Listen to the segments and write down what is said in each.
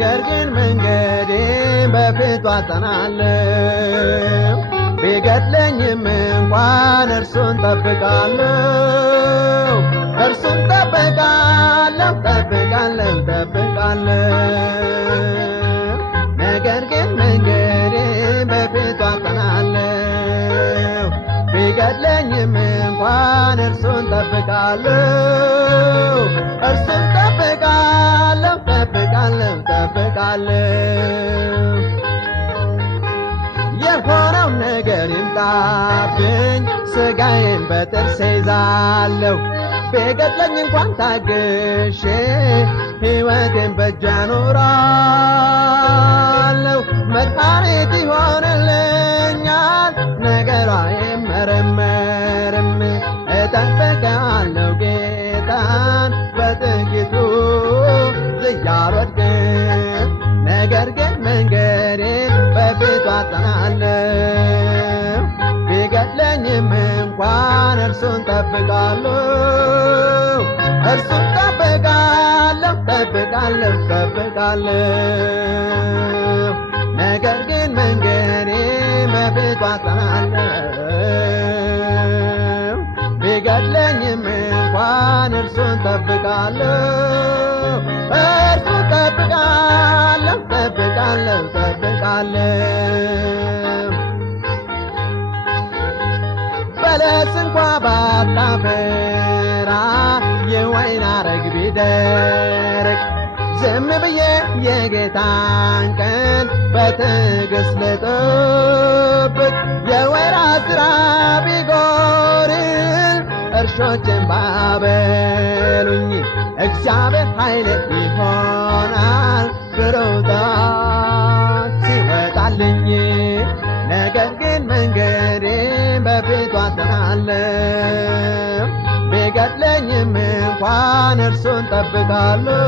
ነገር ግን መንገዴ በፊቱ አጸናለሁ ቢገድለኝም እንኳን እርሱን ጠብቃለሁ እርሱን ጠብቃለሁ ጠብቃለሁ ጠብቃለሁ ነገር ግን መንገዴ በፊቱ አጸናለሁ ቢገድለኝም እንኳን እርሱን ጠብቃለሁ እርሱን ጠብቃለሁ ጠብቃለሁ ጠብቃለሁ የሆነው ነገር ይምጣብኝ ስጋዬን በጥርሴ ይዛለሁ ቢገድለኝ እንኳን ታግሼ ሕይወቴን በእጄ አኖራለሁ መድኃኒት ይሆንልኛል ነገሯ አይመረመርም እጠብቃለሁ ጌታን በጥቂቱ ዝያልወድቅም ነገር ግን መንገዴን በፊቱ አጸናለሁ ቢገድለኝም እንኳን እርሱን ጠብቃለሁ እርሱን ጠብቃለሁ ጠብቃለሁ ጠብቃለሁ ነገር ግን መንገዴን በፊቱ አጸናለሁ ቢገድለኝም እንኳን እርሱን ጠብቃለሁ እርሱን ጠብቃለሁ ጠብቃለሁ ጠብቃለሁ በለስ እንኳ ባታፈራ የወይን አረግ ቢደርቅ ዝም ብዬ የጌታን ቀን በትዕግሥት ልጠብቅ የወይራ ሥራ ቢጎድል እርሾችን ባበሉኝ እግዚአብሔር ኃይል ይሆናል ብሩታት ሲወጣልኝ ነገር ግን መንገዴን በፊቱ አጸናለሁ ቢገድለኝም እንኳን እርሱን ጠብቃለሁ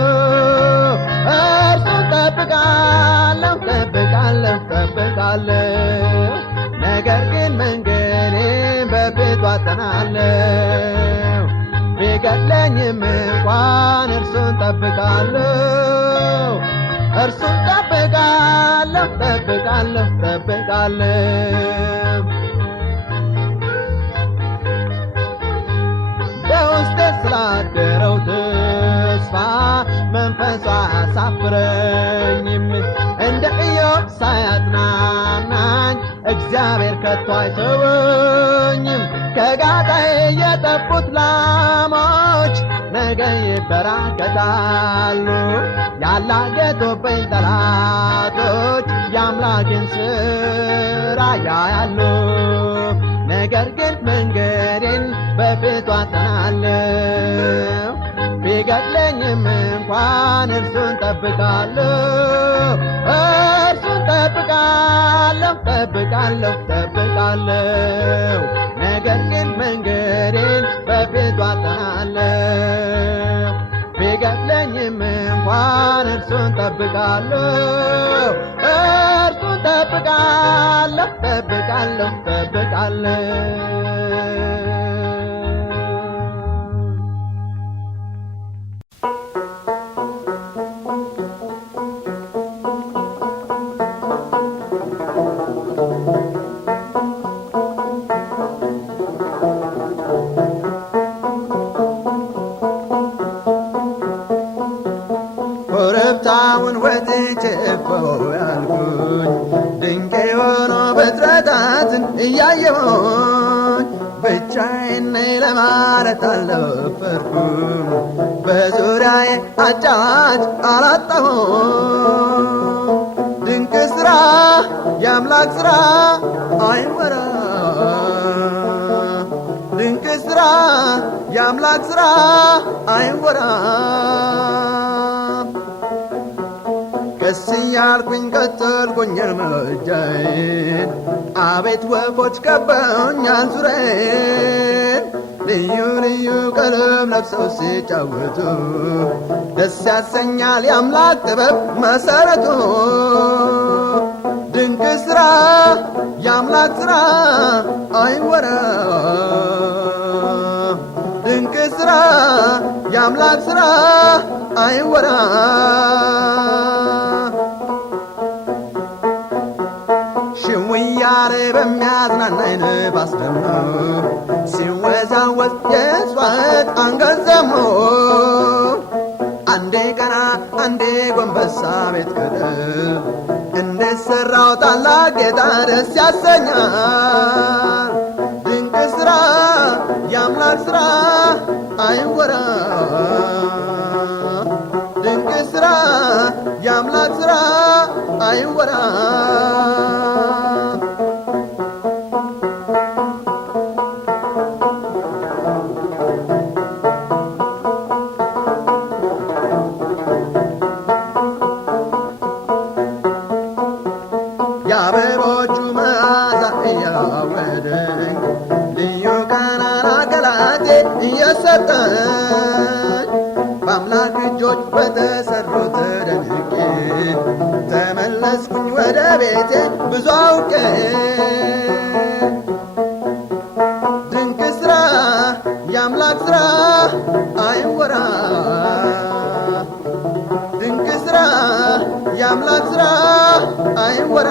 እርሱን ጠብቃለሁ ጠብቃለሁ ጠብቃለሁ ነገር ግን መንገዴን በፊቱ አጸናለሁ ቢገድለኝም እንኳን እርሱን ጠብቃለሁ እርሱን ጠብቃለሁ ጠብቃለሁ ጠብቃለሁ በውስጤ ስላደረው ተስፋ መንፈሷ አያሳፍረኝም እንደ ኢዮብ ሳያጽናናኝ እግዚአብሔር ከቶ አይተወኝም ከጋጣዬ የጠፉት ላሞች ነገ ይበራከታሉ ያላገጡብኝ ጠላቶች የአምላክን ሥራ ያያሉ ነገር ግን መንገዴን በፊቱ አጸናለሁ ቢገድለኝም እንኳን እርሱን ጠብቃለሁ እርሱን ጠብቃለሁ ጠብቃለሁ ጠብቃለሁ ነገር ግን መንገዴን በፊቱ አጸናለሁ ቢገድለኝም እንኳን እርሱን ጠብቃለሁ እርሱን ጠብቃለሁ ጠብቃለሁ ጠብቃለሁ ኮረብታውን ወጥቼ እኮ ያልኩኝ ድንቅ የሆኑ ፍጥረታትን እያየሁኝ ብቻዬን ነኝ ለማለት አልደፈርኩም በዙሪያዬ አጫዋች አላጣሁም ድንቅ ሥራ የአምላክ ሥራ አይወራ ድንቅ ሥራ የአምላክ ሥራ አይወራ ቀስ እያልኩኝ ቀጠልኩኝ እርምጃዬን አቤት ወፎች ከበውኛል ዙሪያዬን ልዩ ልዩ ቀለም ለብሰው ሲጫወቱ ደስ ያሰኛል የአምላክ ጥበብ መሠረቱ ድንቅ ሥራ የአምላክ ሥራ አይወራ ድንቅ ሥራ የአምላክ ሥራ አይወራ አንበሳ ቤት ቅጥር እንዴት ሠራው ታላቅ ጌታ ደስ ያሰኛል። ድንቅ ሥራ የአምላክ ሥራ አይወራ። ድንቅ ሥራ የአምላክ ሥራ አይወራ። የአበቦቹ መዓዛ እያወደኝ ልዩ ቃናና ገላቴ እየሰጠኝ በአምላክ እጆች በተሠሩት ተደንቄ ተመለስኩኝ ወደ ቤቴ ብዙ አውቄ። ድንቅ ሥራ የአምላክ ሥራ አይወራ። ድንቅ ሥራ የአምላክ ሥራ አይወራ።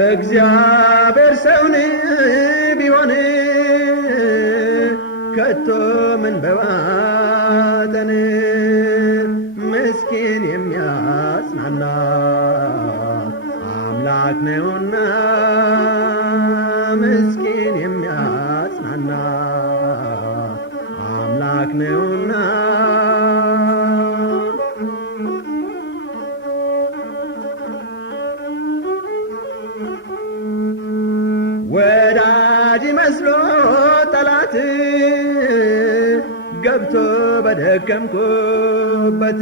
እግዚአብሔር ሰውን ቢሆን ከቶ ምን በዋጠን ምስኪን የሚያጽናና አምላክ ነውና። ምስኪን የሚያጽናና አምላክ ነውና። ወዳጅ መስሎ ጠላት ገብቶ በደከምኩበት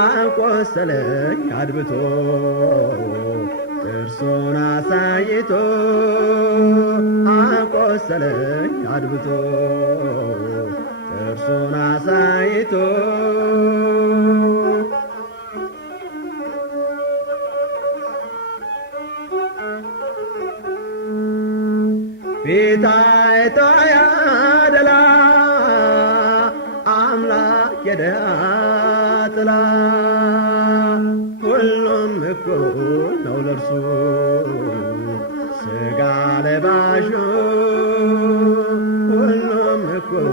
አቆሰለኝ አድብቶ ጥርሱን አሳይቶ። አቆሰለኝ አድብቶ ጥርሱን አሳይቶ። ፊት አይቶ ያደላ አምላክ የድሃ ጥላ። ሁሉም እኩል ነው ለእርሱ ሥጋ ለባሹ። ሁሉም እኩል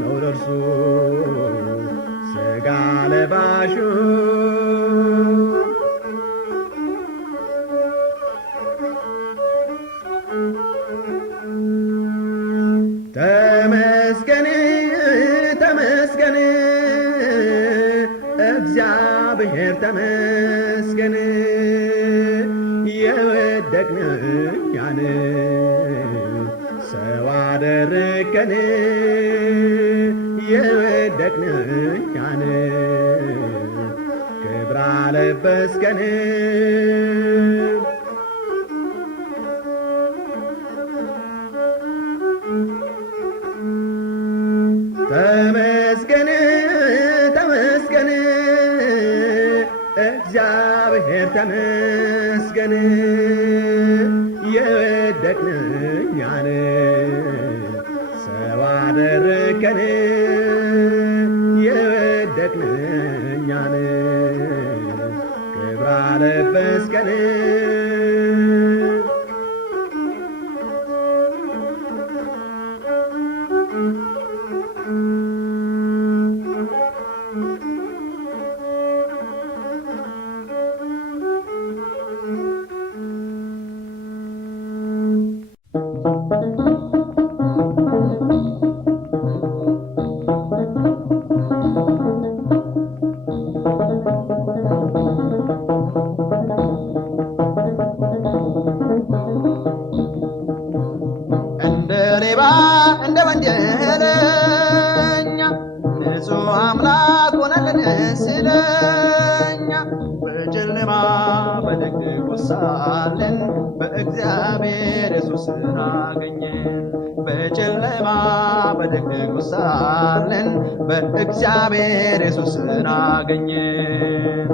ነው ለእርሱ ሥጋ ለባሹ። ተመስገን ተመስገን እግዚአብሔር ተመስገን። የወደቅን እኛን ሰው አደረግከን። የወደቅን እኛን ክብር አለበስከን። ተመስገን ተመስገን እግዚአብሔር ተመስገን። የወደቅን እኛን ሰው አደረግከን። የወደቅን እኛን ክብር አለበስከን። ሌባ እንደ ወንጀለኛ ንጹሕ አምላክ ሆነልን ስለኛ። በጨለማ በድቅድቅ ሳለን በእግዚአብሔር ኢየሱስን አገኘን። በጨለማ በድቅድቅ ሳለን በእግዚአብሔር ኢየሱስን አገኘን።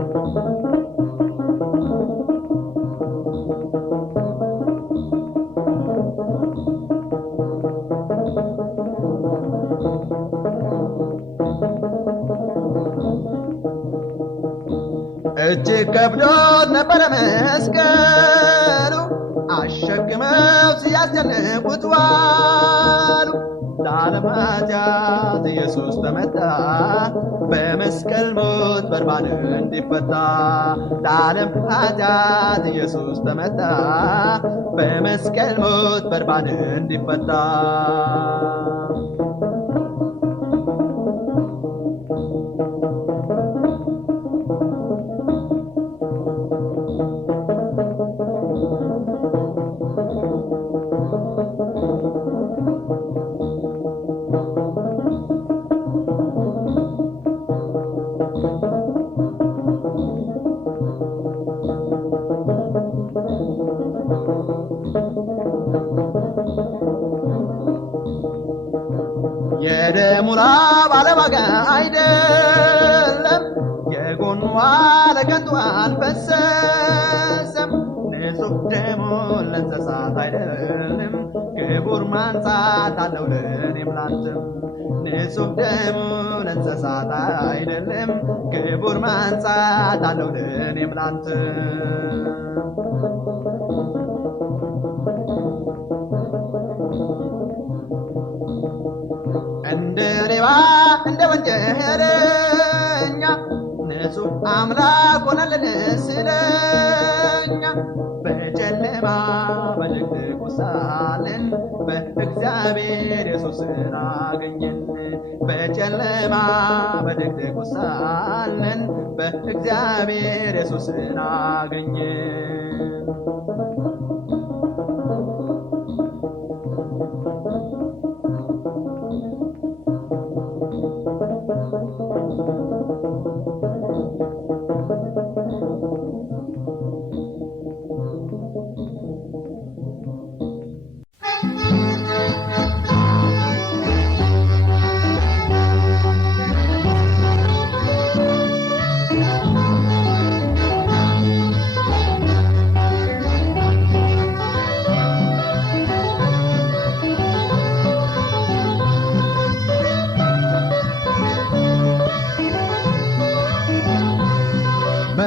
እጅግ ከብዶት ነበረ መስቀሉ፣ አሸክመው ሲያስጨንቁት ዋሉ። ለዓለም ኃጢአት ኢየሱስ ተመታ፣ በመስቀል ሞት በርባን እንዲፈታ። ለዓለም ኃጢአት ኢየሱስ ተመታ፣ በመስቀል ሞት በርባን እንዲፈታ። የደሙ ላብ አለዋጋ አይደለም፣ የጎኑ ለከንቱ አልፈሰሰም። ንጹሕ ደሙ ለእንስሳት አይደለም፣ ክቡር ማንጻት አለው ለእኔም ላንተም። ንጹሕ ደሙ ለእንስሳት አይደለም፣ ክቡር ማንጻት አለው ለእኔም ላንተም። እንደ ሌባ እንደ ወንጀለኛ ንጹሕ አምላክ ሆነልን ስለኛ። በጨለማ በድቅድቅ ሳለን በእግዚአብሔር ኢየሱስን አገኘን። በጨለማ በድቅድቅ ሳለን በእግዚአብሔር ኢየሱስን አገኘን።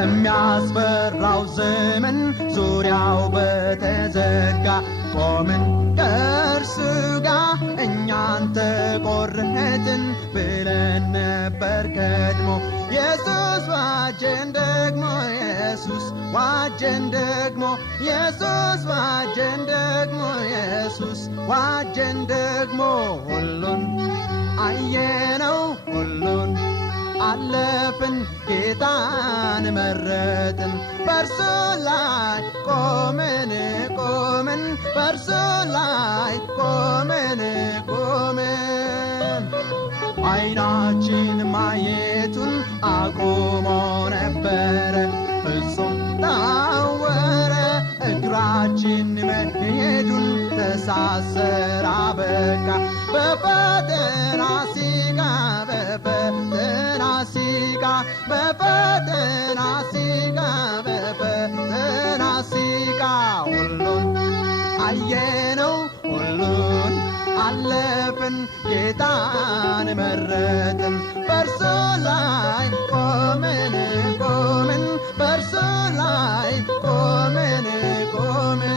በሚያስፈራው ዘመን ዙሪያው በተዘጋ ቆምን ከእርሱ ጋር እኛን ተቆረጥን ብለን ነበር ቀድሞ። ኢየሱስ ዋጀን ደግሞ፣ ኢየሱስ ዋጀን ደግሞ፣ ኢየሱስ ዋጀን ደግሞ፣ ኢየሱስ ዋጀን ደግሞ። ሁሉን አየነው ሁሉን አለፍን ጌታን መረጥን። በእርሱ ላይ ቆምን ቆምን፣ በእርሱ ላይ ቆምን ቆምን። ዓይናችን ማየቱን አቁሞ ነበረ፣ ፍጹም ታወረ። እግራችን መሄዱን ተሳሰረ አበቃ። በፈተና ሲጋ በፈተና ሲጋ በፈተና ሲጋ በፈተና ሲጋ። ሁሉን አየነው ሁሉን አለፍን ጌታን መረጥን። በእርሱ ላይ ቆምን ቆምን፣ በእርሱ ላይ ቆምን ቆምን።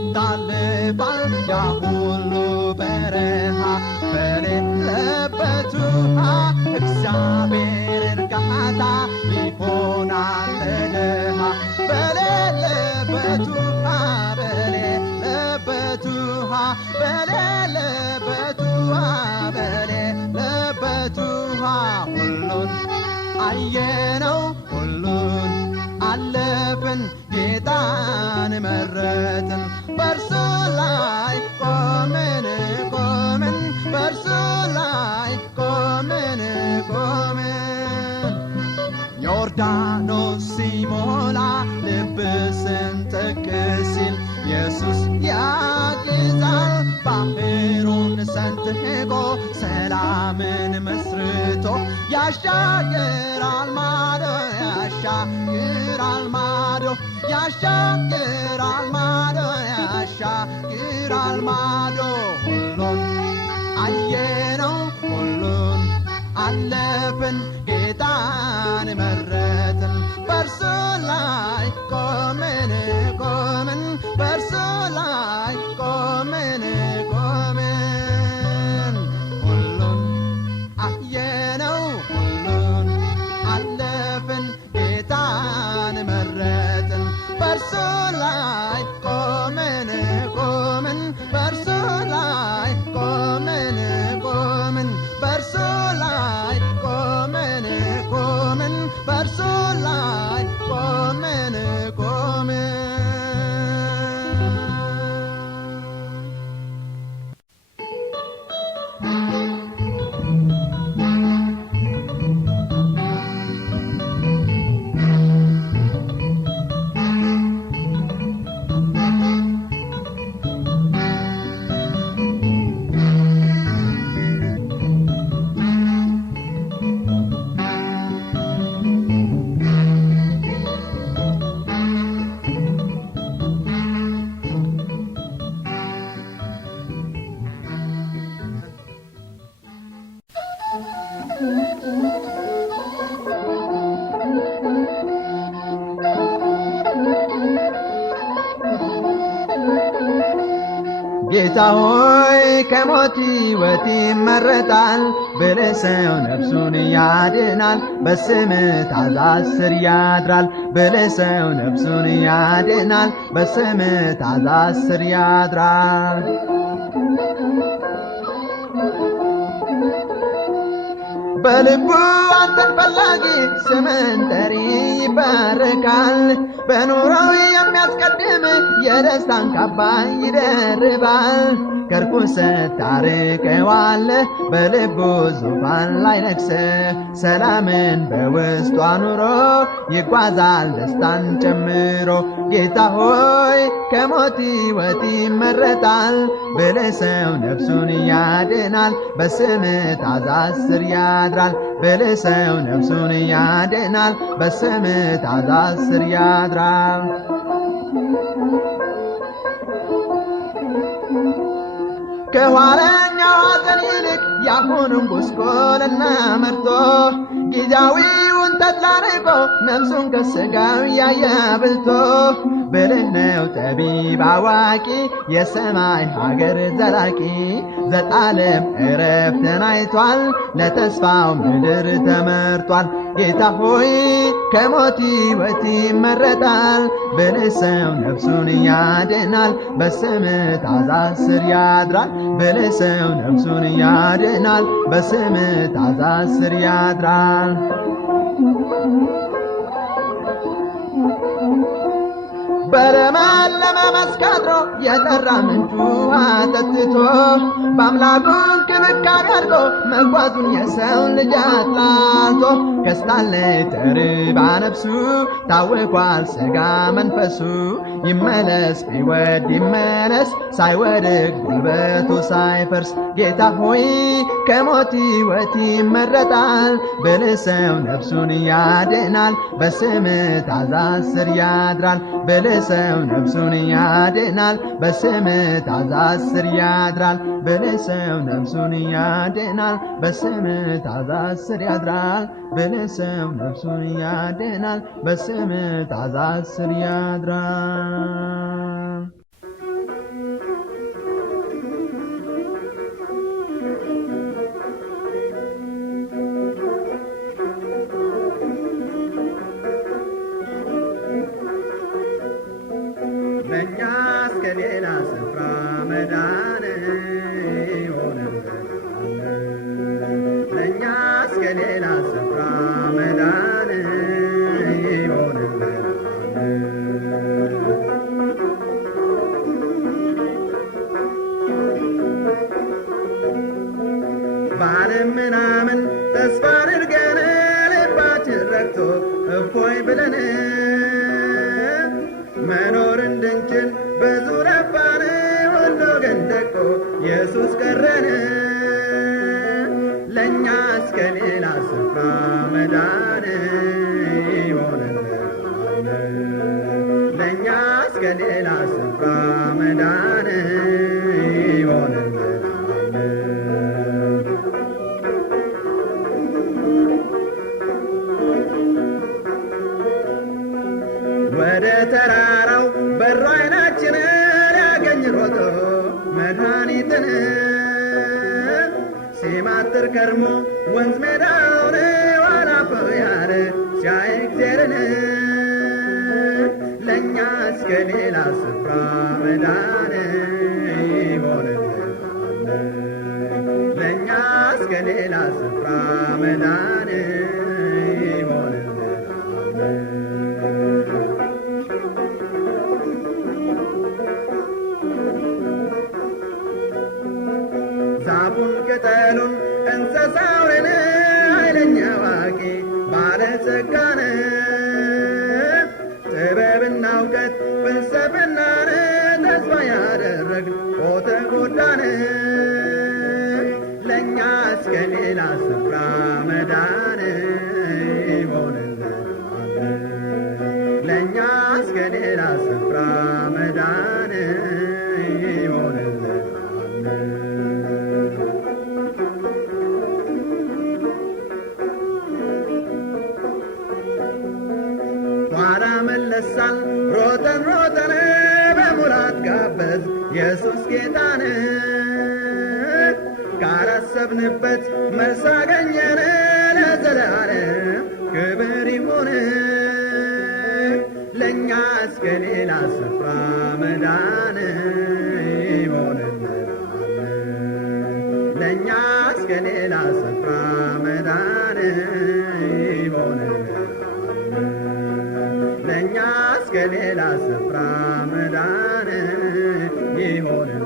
ይታለፋል ያ ሁሉ በረሃ፣ በሌለበት ውሃ እግዚአብሔር እርካታ ይሆናል ለድሃ። በሌለበት ውሃ አየነው ሁሉን አለፍን ጌታን መረጥን በእርሱ ላይ ቆምን በእርሱ ላይ ቆምን ዮርዳኖስ ሲሞላ ልብ ስንጥቅ ሲል ኢየሱስ ያግዛል ባህሩን ሰንጥቆ ሰላምን መስርቶ ያሻግራል ማዶ ያሻግራል ማዶ ያሻግራል ማዶ ያሻግራል ማዶ ሁሉን አየነው ሁሉን አለፍን ጌታን መረጥን በእርሱ ላይ ቆምን በእርሱ ላይ ቆምን ሁሉን አየነው ሁሉን አለፍን ጌታን መረጥን በእርሱ ላይ ቆምን በእርሱ ላይ ቆምን በእርሱ ላይ ቆምን በእርሱ ላይ ቆምን ጌታ ሆይ ከሞት ሕይወት ይመረጣል ብለህ ሰው ነፍሱን ያድናል በስምህ ትእዛዝ ስር ያድራል ብለህ ሰው ነፍሱን ያድናል በስምህ ትእዛዝ ስር ያድራል በልቡ አንተን ፈላጊ ስምን ጠሪ ይባረካል በኑሮው የሚያስቀድም የደስታን ካባ ይደርባል ከርኩሰት ታርቀዋለህ በልቡ ዙፋን ላይ ነግሰህ ሰላምን በውስጡ አኑሮ ይጓዛል ደስታን ጨምሮ ጌታ ሆይ ከሞት ሕይወት ይመረጣል ብለህ ሰው ነፍሱን ያድናል በስምህ ትእዛዝ ስር ያድራል ብለህ ሰው ነፍሱን ያድናል በስምህ ትእዛዝ ስር ያድራል ከኋለኛው ሐዘን ይልቅ ያሁኑን ጉስቁልና መርቶ ጊዜያዊውን ተድላ ርቆ ነፍሱን ከሥጋው ያየ አብልቶ ብልህ ነው ጠቢብ አዋቂ የሰማይ ሀገር ዘላቂ ዘላለም ዕረፍትን አይቷል ለተስፋው ምድር ተመርጧል ጌታ ሆይ ከሞት ሕይወት ይመረጣል ብልህ ሰው ነፍሱን ያድናል በስምህ ትእዛዝ ስር ያድራል ብልህ ሰው ነፍሱን ያድናል በስምህ ትእዛዝ ስር ያድራል በለመለመ መስክ አድሮ የጠራ ምንጩ አጠጥቶ በአምላኩ እንክብካቤ አድርጎ መጓዙን የሰው ልጅ አጥላልቶ ከስታለች ተርባ ነፍሱ ታውኳል ሥጋ መንፈሱ ይመለስ ቢወድ ይመለስ ሳይወድቅ ጉልበቱ ሳይፈርስ ጌታ ሆይ ከሞት ሕይወት ይመረጣል ብልህ ሰው ነፍሱን ያድናል በስምህ ትእዛዝ ስር ያድራል ብልህ ሰው ነፍሱን ያድናል በስምህ ትእዛዝ ስር ያድራል ብልህ ሰው ነፍሱን ያድናል በስምህ ትእዛዝ ስር ያድራል ብልህ ሰው ነፍሱን ያድናል በስምህ ትእዛዝ ስር ያድራል ለእኛስ ከሌላ ስፍራ መዳን ሆነልናል ለእኛስ ከሌላ ስፍራ መዳን ሌላ ስፍራ መዳን ይሆንልናል። ወደ ተራራው በሮ ዓይናችንን ያገኝ ሮጦ መድኃኒትን ሲማትር ከርሞ ወንዝ ሜዳውን ዋላፈው ያለ ሲያይ እግዜርን ለእኛስ ከሌላ ስፍራ መዳን ይሆንልናል። ለእኛስ ከሌላ ስፍራ መዳን ይሆንልናል። ዛፉን ቅጠሉን እንስሳውን ኃይለኛ አዋቂ ባለጸጋን ጥበብና እውቀት ፍልስፍናን ተስፋ ያደረግን ተጎዳን። ለእኛስ ከሌላ ስፍራ መዳን ይሆንልናል። ለእኛስ ከሌላ ስፍራ መዳን ይሆንልናል። ኋላ መለሳል ሮጠን ሮጠን በሙላት ጋበዝ ኢየሱስ ጌታን ካላሰብንበት መልስ አገኘን ለዘላለም ክብር ይሁን። ለእኛስ ከሌላ ስፍራ መዳን ይሆንልናል። ለእኛስ ከሌላ ስፍራ መዳን ይሆንልናል። ለእኛስ ከሌላ ስፍራ መዳን ይሆንልናል።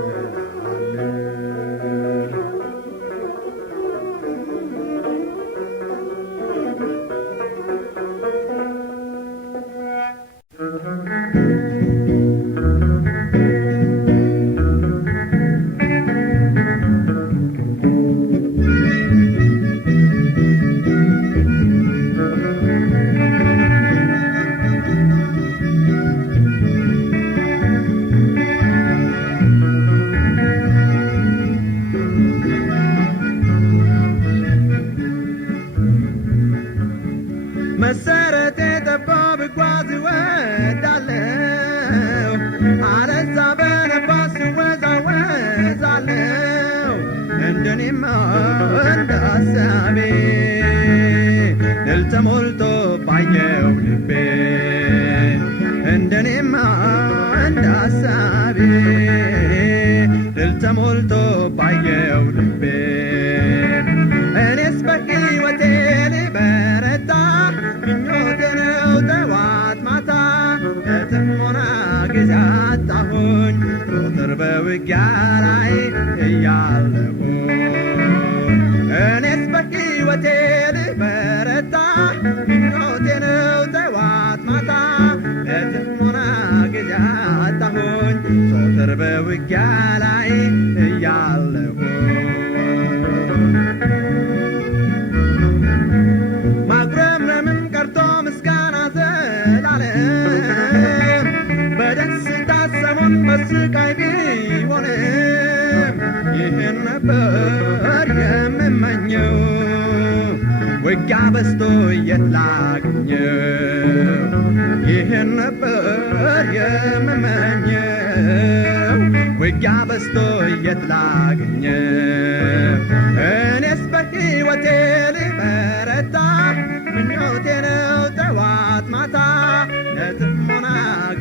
መሰረቴ ጠቦ ብጓዝ እወዳለሁ፣ አለዛ በነፋስ እወዛወዛለሁ። እንደኔማ እንደ ሐሳቤ ድል ተሞልቶ ባየው ልቤ፣ እንደኔማ እንደ ሐሳቤ ድል ተሞልቶ ባየው ልቤ። እኔስ በሕይወቴ ልበረታ ምኞቴ ነው ጠዋት ማታ፣ ለጥሞና ጊዜ አጣሁኝ ቁጥር በውጊያ ላይ እያለሁኝ። እኔስ በሕይወቴ ልበረታ ምኞቴ ነው ጠዋት ማታ፣ ለጥሞና ጊዜ አጣሁኝ ቁጥር በውጊያ ላይ እያለሁኝ። ማጉረምረምም ቀርቶ ምስጋና ዘላለም፣ በደስታ ሰሞን በስቃይ ቢሆንም ይህን ነበር የምመኘው። ውጊያ በዝቶ የት ላግኘው? ይህን ነበር የምመኘው። ውጊያ በዝቶ የት ላግኘው? እኔስ በሕይወቴ ልበረታ ምኞቴ ነው ጠዋት ማታ፣ ለጥሞና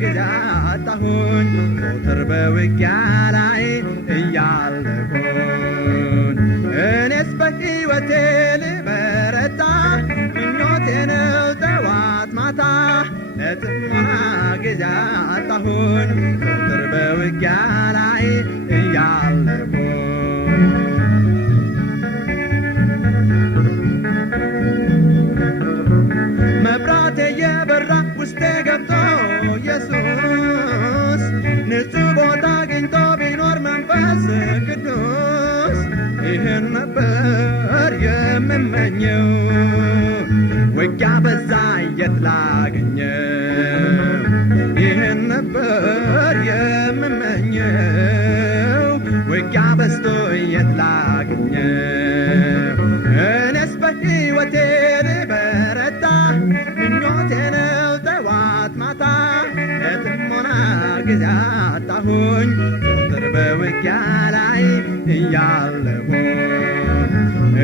ጊዜ አጣሁኝ ቁጥር በውጊያ ላይ እያለሁኝ። እኔስ በሕይወቴ ልበረታ ምኞቴ ነው ጠዋት ማታ፣ ለጥሞና ጊዜ አጣሁኝ ቁጥር በውጊያ ላይ እያለሁኝ። መብራቴ የበራ ውስጤ ገብቶ ኢየሱስ ንጹሕ ቦታ አግኝቶ ቢኖር መንፈስ ቅዱስ ይህን ነበር የምመኘው። ውጊያ በዛ የት ላግኘው? ይህን ነበር ማታ ለጥሞና ጊዜ አጣሁኝ ዘወትር በውጊያ ላይ እያለሁ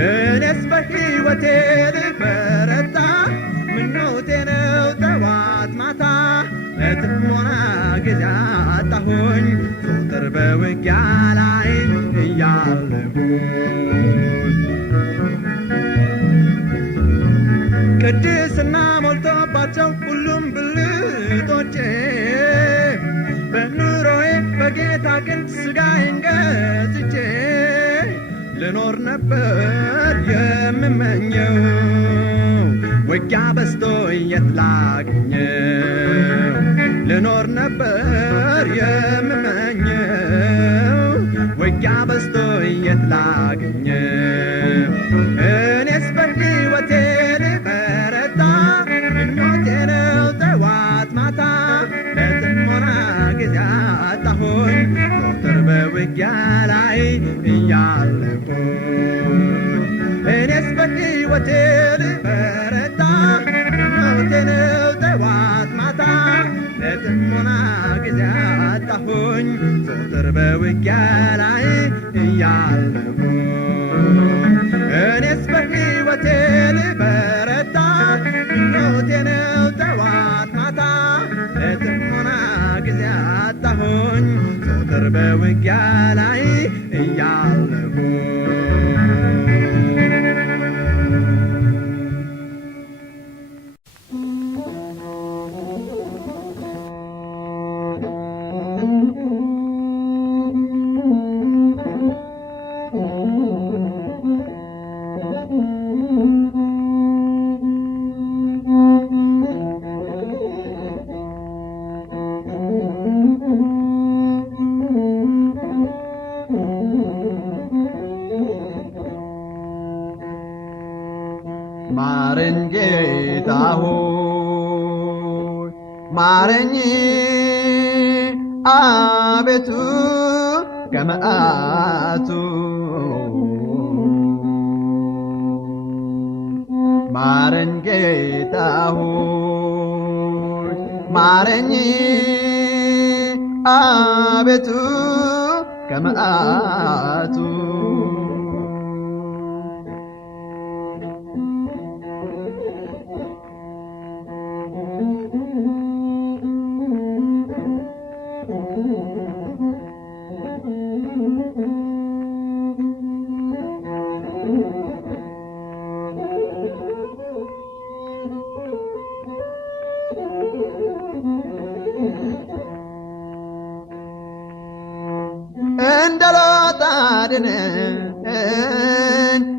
እኔስ በሕይወቴ ልበረታ ምኞቴ ነው ጠዋት ማታ ለጥሞና ጊዜ አጣሁኝ ዘወትር በውጊያ ላይ እያለሁ ቅድስና ሞልቶባቸው ሁሉም ብልቶቼ በኑሮዬ በጌታ ክንድ ሥጋዬን ገዝቼ ልኖር ነበር የምመኘው ውጊያ በዝቶ የት ላግኘው ልኖር ነበር የምመኘው ውጊያ በዝቶ የት ላግኘው እኔስ በሕይወቴ ልበረታ ምኞቴ ነው ጠዋት ማታ ለጥሞና ጊዜ አጣሁኝ ዘወትር በውጊያ ላይ እያለሁኝ እኔስ በሕይወቴ ልበረታ ምኞቴ ነው ጠዋት ማታ ለጥሞና ጊዜ አጣሁኝ ዘወትር በውጊያ ላይ እያለሁኝ እኔስ በሕይወቴ ልበረታ ምኞቴ ነው ጠዋት ማታ ለጥሞና ጊዜ አጣሁኝ ዘወትር በውጊያ ላይ እያለሁኝ ማረኝ ጌታ ሆይ ማረኝ አቤቱ ከመዓቱ ማረኝ ጌታ ሆይ ማረኝ አቤቱ ከመዓቱ እንደ ሎጥ አድነን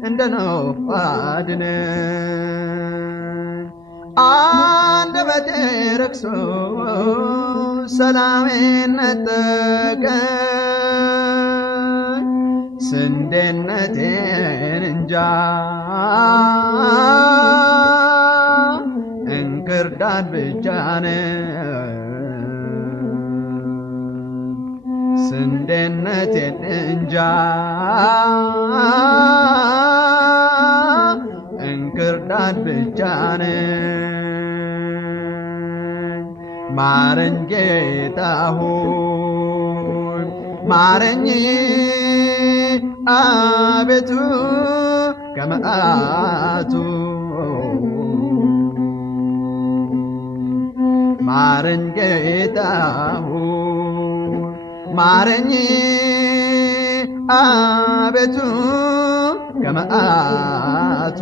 እንደ ኖህ አድነን አንደበቴ ረክሶ ሰላሜን ነጠቀኝ ስንዴነቴን እንጃ እንክርዳድ ብቻ ነው ስንዴነቴን እንጃ እንክርዳድ ብቻ ነኝ ማረኝ ጌታ ሆይ ማረኝ አቤቱ ከመዓቱ ማረኝ ጌታ ሆይ ማረኝ አቤቱ ከመዓቱ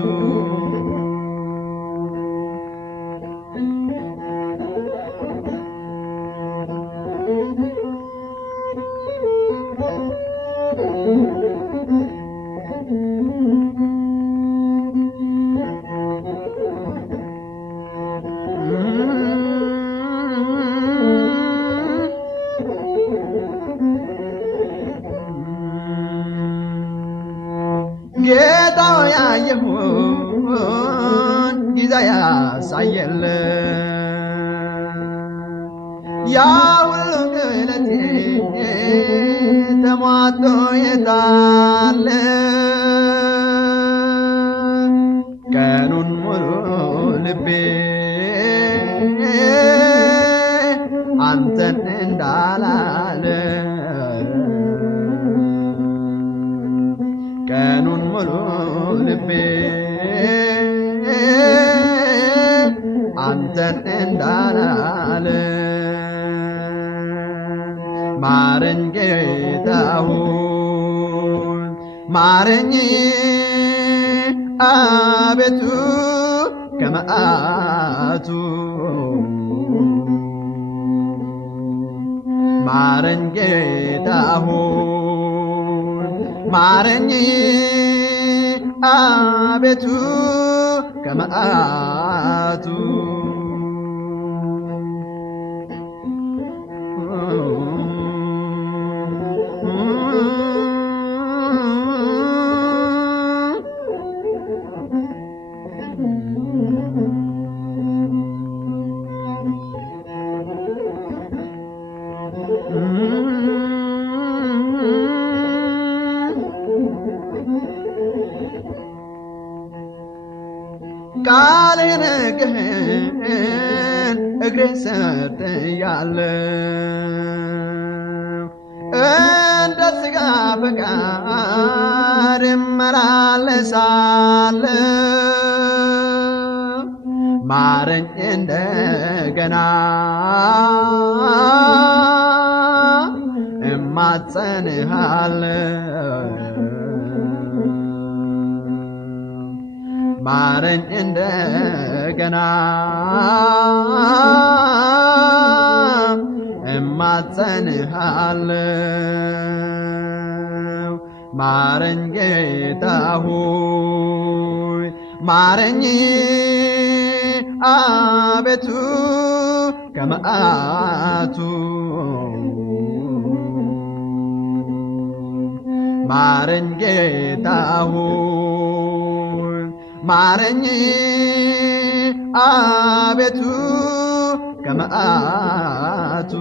ጌታው ያየሁን ጊዜ ያሳየለ ያ ሁሉ ክህለቴ ተሟጦ የታለ ቀኑን ሙሉ ልቤ አንተን እንዳላለ ቀኑን ሙሉ ልቤ አንተን እንዳላለ ማረኝ ጌታ ሆይ ማረኝ አቤቱ ከመዓቱ ማረኝ ጌታ ሆይ ማረኝ አቤቱ ከመዓቱ ቃሌን ግን እግሬ ሰርጥያለሁ እንደ ሥጋ ፈቃድ እመላለሳለሁ ማረኝ እንደገና እማጸንሃለሁ ማረኝ እንደገና እማጸንሃለሁ ማረኝ ጌታ ሆይ ማረኝ አቤቱ ከመዓቱ ማረኝ ጌታ ሆይ ማረኝ አቤቱ ከመዓቱ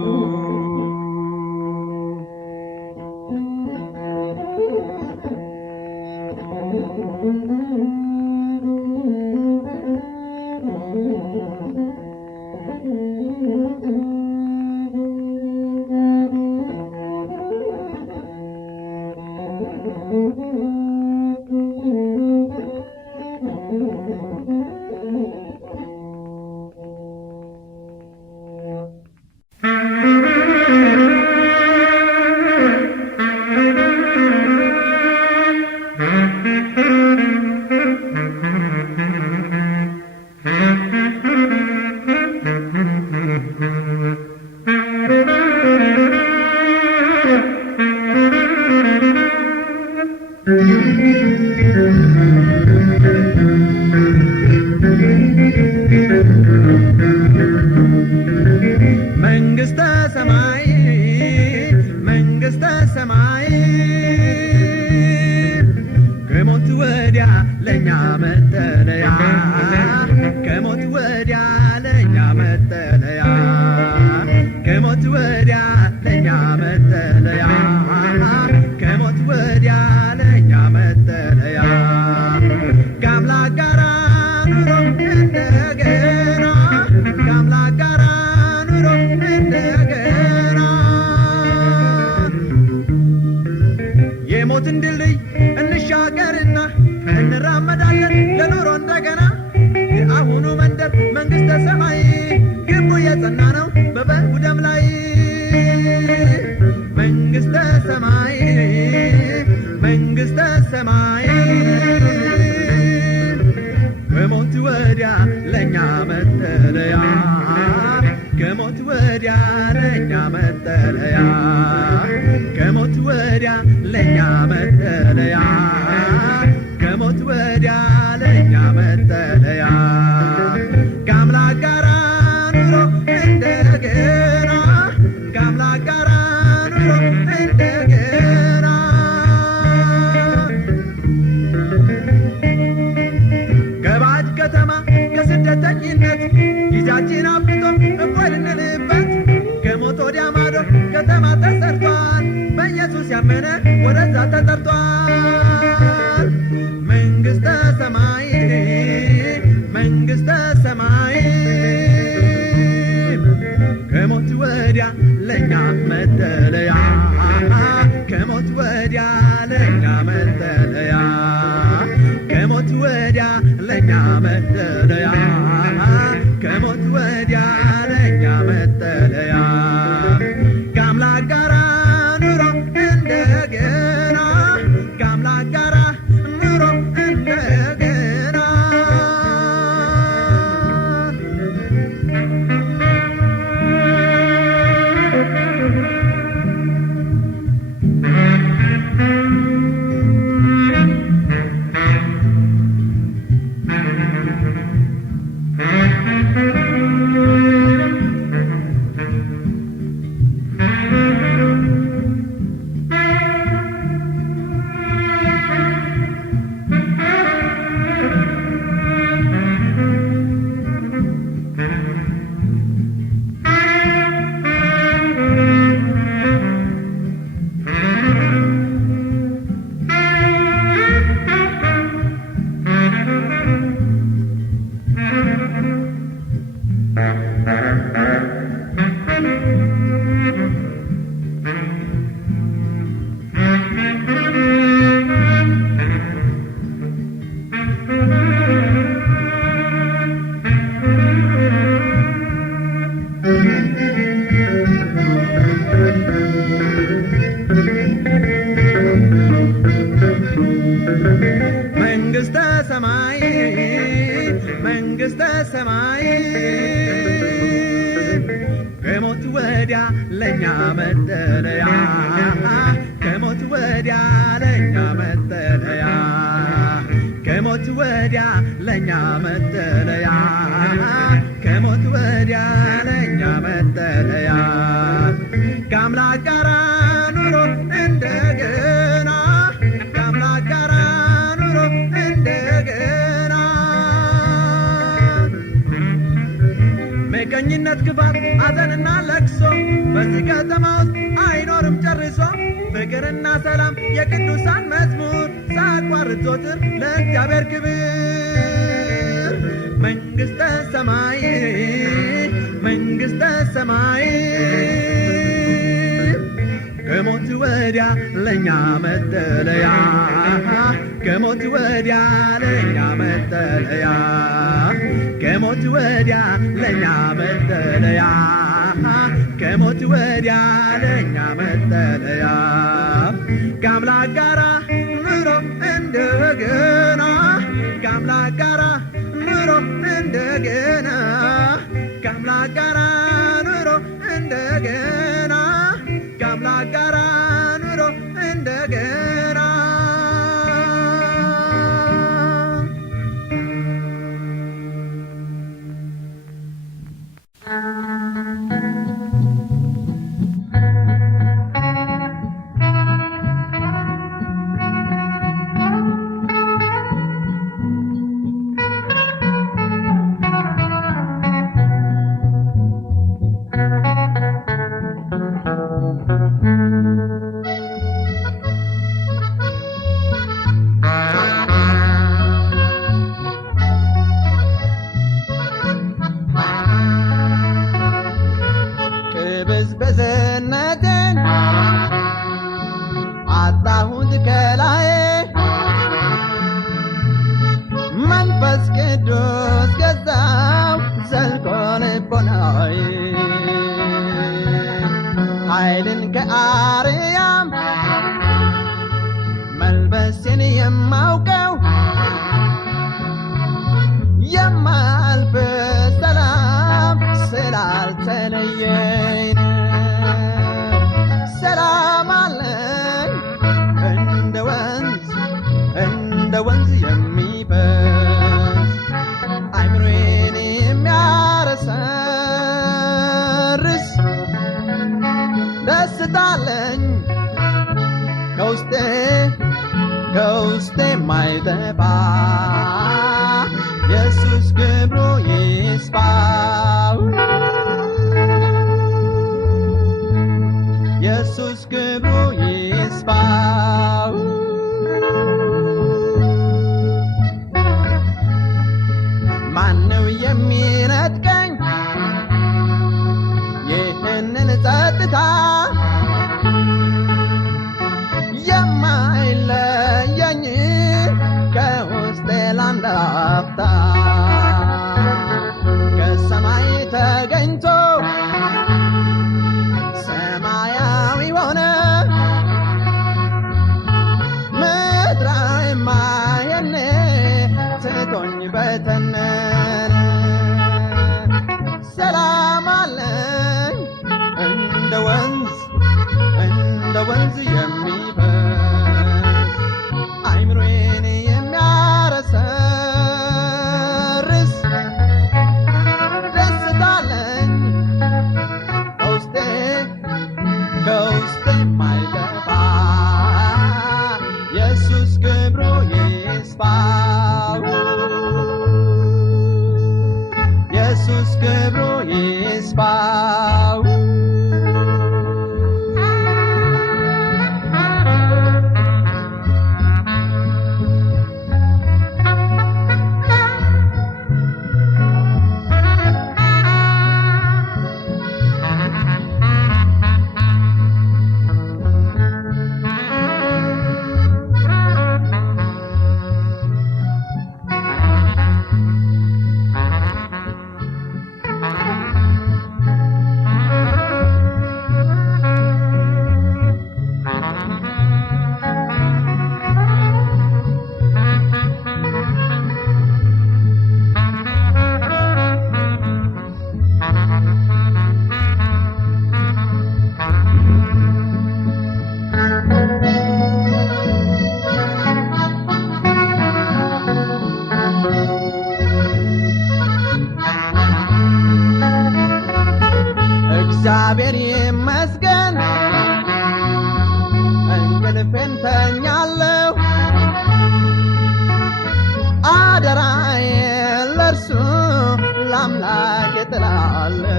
መንግሥተ ሰማይ መንግሥተ ሰማይ ከሞት ወዲያ ለኛ መጠለያ ከሞት ወዲያ ለኛ መጠለያ ከሞት ወዲያ ለኛ መጠለያ ከሞት ወዲያ ለኛ መጠለያ ከአምላክ ጋራ ኑሮ እንደገና ከአምላክ ጋራ ኑሮ እንደገና የሞትን ድልድይ እንሻገርና እንራመዳለን ለኑሮ እንደገና የአሁኑ መንደር መንግሥተ ሰማይ ግንቡ የጸና ነው በበጉ ደም ላይ መንግሥተ ሰማይ መንግሥተ ሰማይ ከሞት ወዲያ ለኛ መጠለያ ከሞት ወዲያ ለኛ መጠለያ ከሞት ወዲያ ለኛ መጠለያ ከሞት ወዲያ ለኛ መጠለያ ከአምላክ ጋራ ኑሮ እንደገና ከአምላክ ጋራ ኑሮ እንደገና ከባዕድ ከተማ ከስደተኝነት ጊዜያችን አብቅቶ እፎይ ልንልበት ከሞት ወዲያ ማዶ ከተማ ተሰርቷል በኢየሱስ ያመነ ወደዛ ተጠርቷል መንግሥተ ሰማይ መንግሥተ ሰማይ ከሞት ወዲያ ወዲያ ለኛ መጠለያ ከሞት ወዲያ ለኛ መጠለያ ከሞት ወዲያ ለኛ መጠለያ ከሞት ወዲያ ለኛ መጠለያ ከአምላክ ጋራ ኑሮ እንደገና ከአምላክ ጋራ ኑሮ እንደገና መንግሥተ ሰማይ መንግሥተ ሰማይ ከሞት ወዲያ ለኛ መጠለያ ከሞት ወዲያ ለኛ መጠለያ ከሞት ወዲያ ለኛ መጠለያ ከሞት ወዲያ ለኛ መጠለያ ከአምላክ ጋራ ኑሮ እንደገና ከአምላክ ጋራ ኑሮ እንደገና ምቀኝነት ክፋት ሐዘንና ለቅሶ በዚህ ከተማ ውስጥ አይኖርም ጨርሶ ፍቅርና ሰላም የቅዱሳን መዝሙር ሳያቋርጥ ዘወትር ለእግዚአብሔር ክብር መንግሥተ ሰማይ መንግሥተ ሰማይ ከሞት ወዲያ ለኛ መጠለያ ከሞት ወዲያ ለኛ መጠለያ ከሞት ወዲያ ለኛ መጠለያ ከሞት ወዲያ ለኛ መጠለያ ከአምላክ ጋራ ኑሮ እንደገና ከአምላክ ጋራ ኑሮ እንደገና ከአምላክ ጋራ ኑሮ እንደገና ከአምላክ ጋራ ኑሮ እንደገና ቅብዝብዝነትን አጣሁት ከላይ መንፈስ ቅዱስ ገዛው ዘልቆ ልቦናዬ ኃይልን ከአርያም መልበስን የማውቀው የማልፍ ሰላም ስላልተለየኝ ሰላም አለኝ እንደ ወንዝ የሚፈስ አይምሮዬን የሚያረሰርስ ደስታ አለኝ ከውስጤ የማይጠፋ ኢየሱስ ክብሩ ይስፋ ኢየሱስ ክብሩ ይስፋ ማነው የሚነጥቀኝ ይህን ይህንን ጸጥታ የማይለየኝ ከውስጤ ላንድ አፍታ ከሰማይ ተገኝቶ ሰማያዊ ሆነ ምድራዊማ የኔ ትቶኝ በተነነ ሰላም አለኝ እንደ ወንዝ የሚፈስ አይምሮዬን የሚያረሰርስ ደስታ አለኝ ከውስጤ የማይጠፋ ኢየሱስ ክብሩ ይስፋው ኢየሱስ ክብሩ ይስፋው እግዚአብሔር ይመስገን እንቅልፌን ተኛለሁ አደራዬን ለእርሱ ለአምላክ እጥላለሁ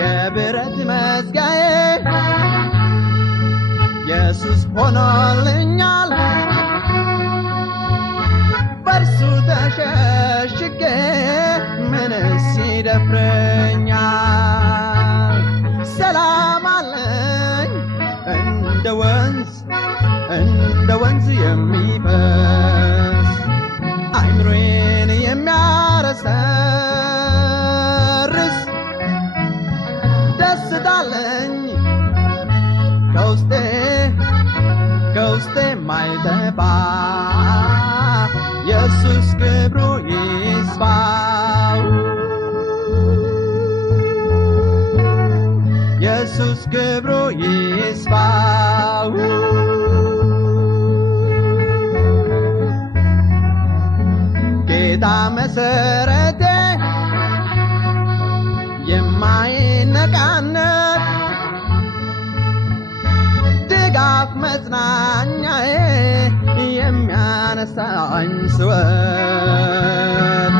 የብረት መዝጊያዬ ኢየሱስ ሆኖልኛል በእርሱ ተሸሽጌ ምንስ ይደፍረኛል ሰላም አለኝ እንደ ወንዝ የሚፈስ አይምሮዬን የሚያረሰርስ ደስታ አለኝ ከውስጤ የማይጠፋ ኢየሱስ ክብሩ ይስፋው ኢየሱስ ክብሩ ይስፋው ጌታ መሰረቴ የማይነቃነቅ ድጋፍ መጽናኛዬ የሚያነሳኝ ስወድ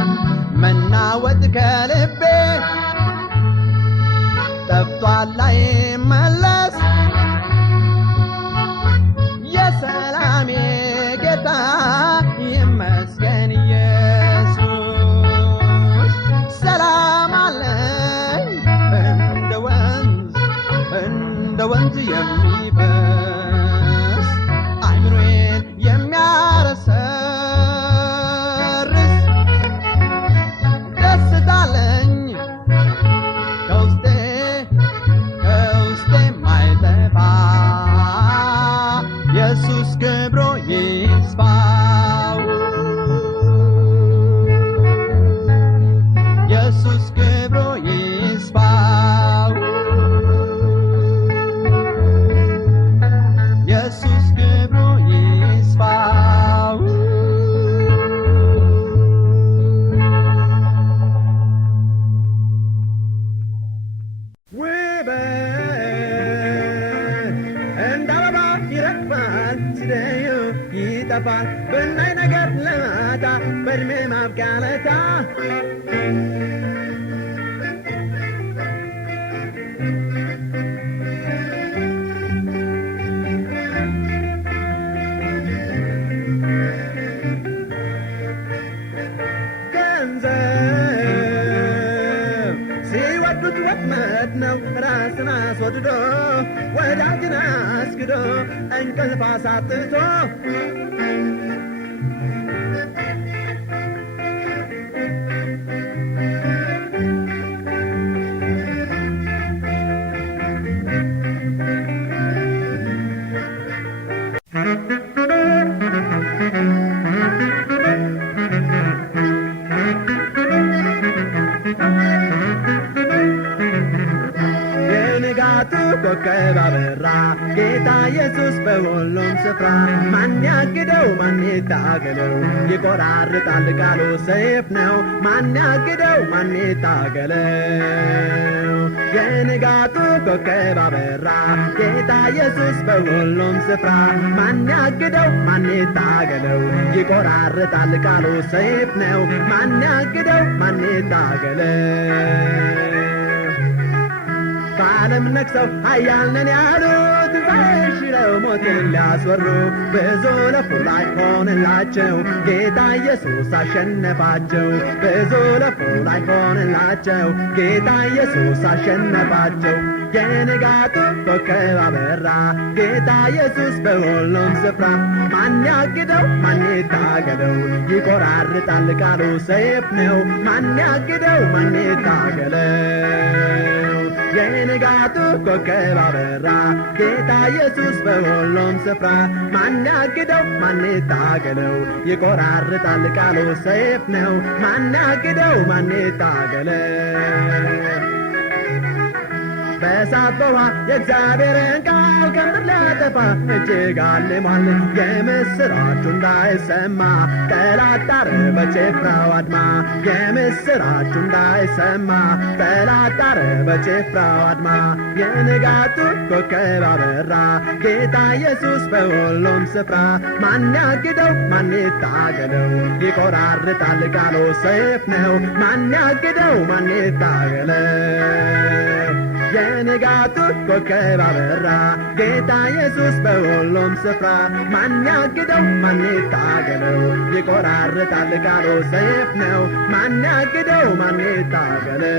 መናወጥ ከልቤ ጠፍቷል አይመለስ የሰላሜ ጌታ ይመስገን ኢየሱስ ሰላም አለኝ እንደ ወንዝ የሚፈስ አይምሮዬን የሚያረሰርስ ደስታ አለኝ ከውስጤ የማይጠፋ ኢየሱስ ክብሩ ይስፋው ኢየሱስ ክብሩ ይስፋው ኢየሱስ ክብሩ ይስፋው ይጠፋል ብናይ ነገር ለማታ በእድሜ ማብቃለታ ገንዘብ ሲወዱት ወጥመድ ነው ራስን አስወድዶ ወዳጅን አስክዶ እንቅልፍ አሳጥቶ ኮከብ አበራ ጌታ ኢየሱስ በሁሉም ስፍራ ማን ያግደው ማን ይታገለው ይቆራርጣል ቃሉ ሰይፍ ነው ማን ያግደው ማን ይታገለው የንጋቱ ኮከብ አበራ ጌታ ኢየሱስ በሁሉም ስፍራ ማን ያግደው ማን ይታገለው ይቆራርጣል ቃሉ ሰይፍ ነው ማን ያግደው ማን ይታገለው በዓለም ነግሰው ኃያል ነን ያሉት ተሽረው ሞትን ሊያስወሩ ብዙ ለፉ ላይ ሆነላቸው ጌታ ኢየሱስ አሸነፋቸው ብዙ ለፉ ላይ ሆነላቸው ጌታ ኢየሱስ አሸነፋቸው የንጋቱ ኮከብ አበራ ጌታ ኢየሱስ በሁሉም ስፍራ ማን ያግደው ማን ይታገለው ይቆራርጣል ቃሉ ሰይፍ ነው ማን ያግደው ማን ይታገለው የንጋቱ ኮከብ አበራ ጌታ ኢየሱስ በሁሉም ስፍራ ማን ያግደው ማን ይታገለው ይቆራርጣል ቃሉ ሰይፍ ነው ማን ያግደው ማን ይታገለው በእሳት በውሃ የእግዚአብሔርን ቃል ከምድር ሊያጠፋ እጅግ አልሟል የምስራቹ እንዳይሰማ ጠላት ጣረ በጭፍራው አድማ የምስራቹ እንዳይሰማ ጠላት ጣረ በጭፍራው አድማ የንጋቱ ኮከብ አበራ ጌታ ኢየሱስ በሁሉም ስፍራ ማን ያግደው ማን ይታገለው ይቆራርጣል ቃሉ ሰይፍ ነው ማን ያግደው ማን ይታገለው የንጋቱ ኮከብ አበራ ጌታ ኢየሱስ በሁሉም ስፍራ ማን ያግደው ማን ይታገለው ይቆራርጣል ቃሉ ሰይፍ ነው ማን ያግደው ማን ይታገለው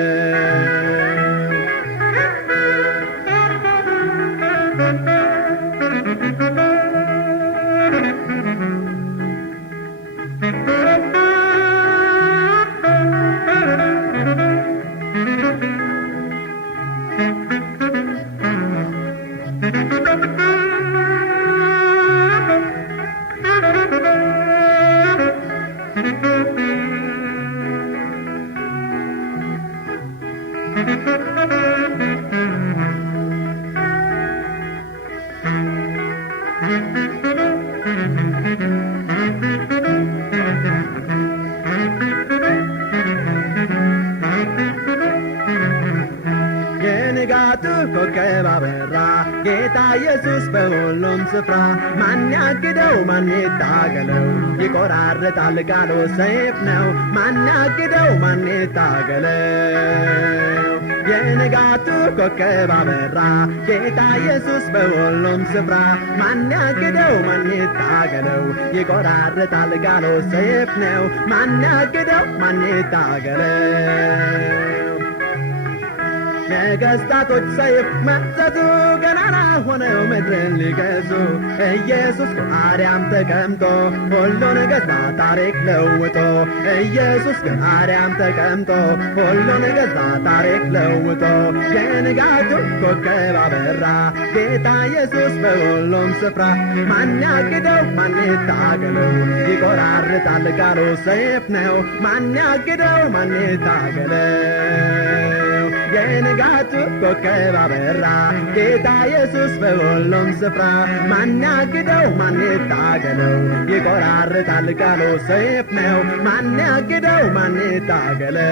የንጋቱ ኮከብ አበራ ጌታ ኢየሱስ በሁሉም ስፍራ ማን ያግደው ማን ይታገለው ይቆራርጣል ቃሉ ሰይፍ ነው ማን ያግደው ማን ይታገለው የንጋቱ ኮከብ አበራ ጌታ ኢየሱስ በሁሉም ስፍራ ማን ያግደው ማን ይታገለው ይቆራርጣል ቃሉ ሰይፍ ነው ማን ያግደው ማን ይታገለው ነገሥታቶች ሰይፍ መዘዙ ገናና ሆነው ምድርን ሊገዙ ኢየሱስ በአርያም ተቀምጦ ሁሉን ገዛ ታሪክ ለውጦ ኢየሱስ በአርያም ተቀምጦ ሁሉን ገዛ ታሪክ ለውጦ የንጋቱ ኮከብ አበራ ጌታ ኢየሱስ በሁሉም ስፍራ ማን ያግደው ማን ይታገለው ይቆራርጣል ቃሉ ሰይፍ ነው ማን ያግደው ማን ይታገለው የንጋቱ ኮከብ አበራ ጌታ ኢየሱስ በሁሉም ስፍራ ማን ያግደው ማን ይታገለው ይቆራርጣል ቃሉ ሰይፍ ነው ማን ያግደው ማን ይታገለው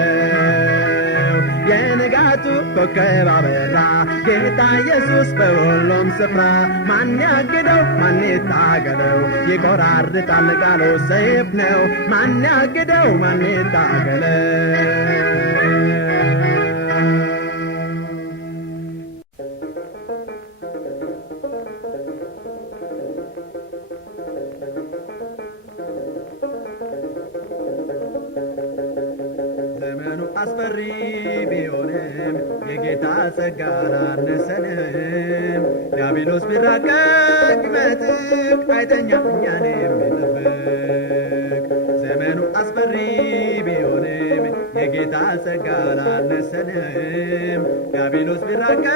የንጋቱ ኮከብ አበራ ጌታ ኢየሱስ በሁሉም ስፍራ ማን ያግደው ማን ይታገለው ይቆራርጣል ቃሉ ሰይፍ ነው ማን ያግደው ማን ይታገለው ዘመኑ አስፈሪ ቢሆንም የጌታ ጸጋ አላነሰንም። ዲያብሎስ ቢራቀቅ ቢመጥቅ አይተኛም እኛን የሚጠብቅ። ዘመኑ አስፈሪ ቢሆንም የጌታ ጸጋ አላነሰንም። ዲያብሎስ ቢራቀቅ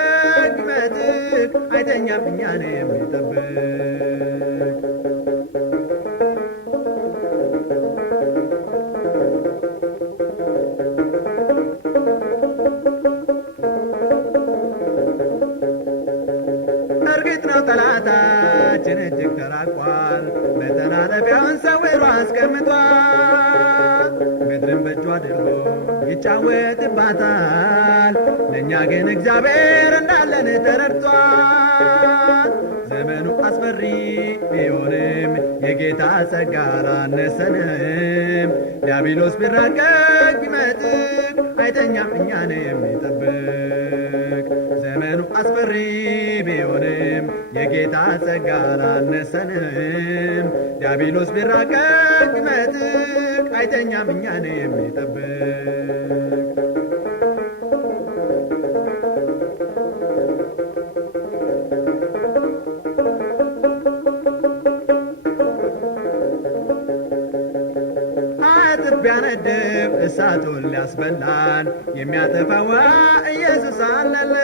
ቢመጥቅ አይተኛም እኛን የሚጠብቅ። እርግጥ ነው ጠላታችን እጅግ ተራቋል፣ መተላለፊያውን ሰውሮ አስቀምጧል። ምድርን በእጁ አድርጎ ይጫወትባታል፣ ለእኛ ግን እግዚአብሔር እንዳለን ተረድቷል። ዘመኑ አስፈሪ ቢሆንም የጌታ ጸጋ አላነሰንም። ዲያብሎስ ቢራቀቅ ቢመጥቅ አይተኛም እኛን የሚጠብቅ። ዘመኑ አስፈሪ ቢሆንም የጌታ ጸጋ አላነሰንም። ዲያብሎስ ቢራቀቅ ቢመጥቅ አይተኛም እኛን የሚጠብቅ። ቢያነድብ እሳቱን ሊያስበላን የሚያጠፋዋ ኢየሱስ አለልን።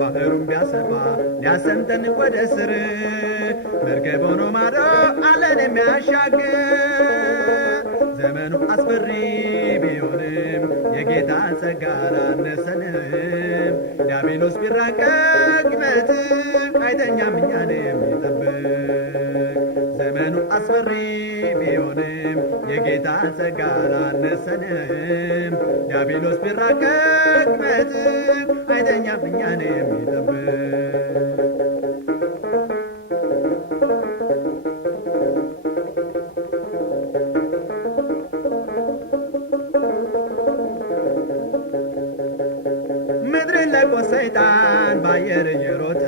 ባህሩን ቢያሰፋ ሊያሰምጠን ወደ ስር መርከብ ሆኖ ማዶ አለን የሚያሻግር። ዘመኑ አስፈሪ ቢሆንም የጌታ ጸጋ አላነሰንም። ዲያብሎስ ቢራቀቅ ቢመጥቅ አይተኛም እኛን የሚጠብቅ። ዘመኑ አስፈሪ ቢሆንም የጌታ ጸጋ አላነሰንም። ዲያብሎስ ቢራቀቅ ቢመጥቅ አይተኛም እኛን የሚጠብቅ። ምድርን ለቆ ሰይጣን ባየር እየሮጠ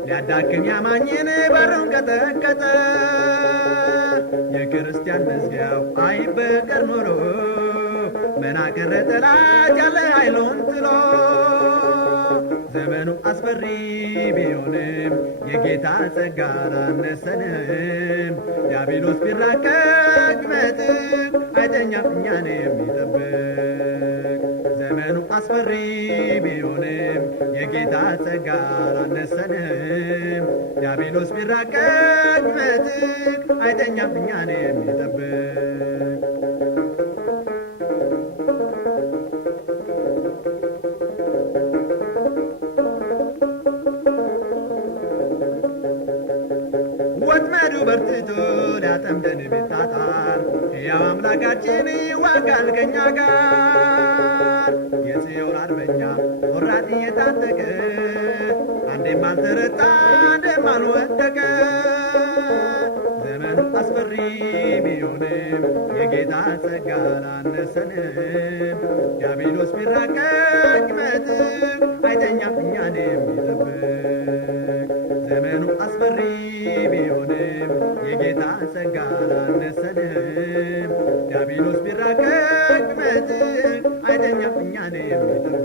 ሊያዳክም ያማኝን በሩን ቀጠቀጠ። የክርስቲያን መዝጊያው አይበቀር ኖሮ መናቀረ ጠላት ያለ ኃይሉን ጥሎ። ዘመኑ አስፈሪ ቢሆንም የጌታ ጸጋ አላነሰንም። ዲያብሎስ ቢራቀቅ ቢመጥቅ አይተኛም እኛን የሚጠብቅ። ዘመኑ አስፈሪ ቢሆንም የጌታ ጸጋ አላነሰንም። ዲያብሎስ ቢራቀቅ ቢመጥቅ አይተኛም እኛን የሚጠብቅ። ወጥመዱ በርትቶ ሊያጠምደን ቢጣጣር ሕያው አምላካችን ይዋጋል ከእኛ ጋር። የጽዮን አርበኛ ቆራጥ እየታጠቀ አንዴም አልተረታ አንዴም አልወደቀ። ዘመኑ አስፈሪ ቢሆንም የጌታ ጸጋ አላነሰንም። ዲያብሎስ ቢራቀቅ ቢመጥቅ አይተኛም እኛን የሚጠብቅ። ዘመኑ አስፈሪ ቢሆንም የጌታ ጸጋ አላነሰንም። ዲያብሎስ ቢራቀቅ ቢመጥቅ አይተኛም እኛን የሚጠብቅ።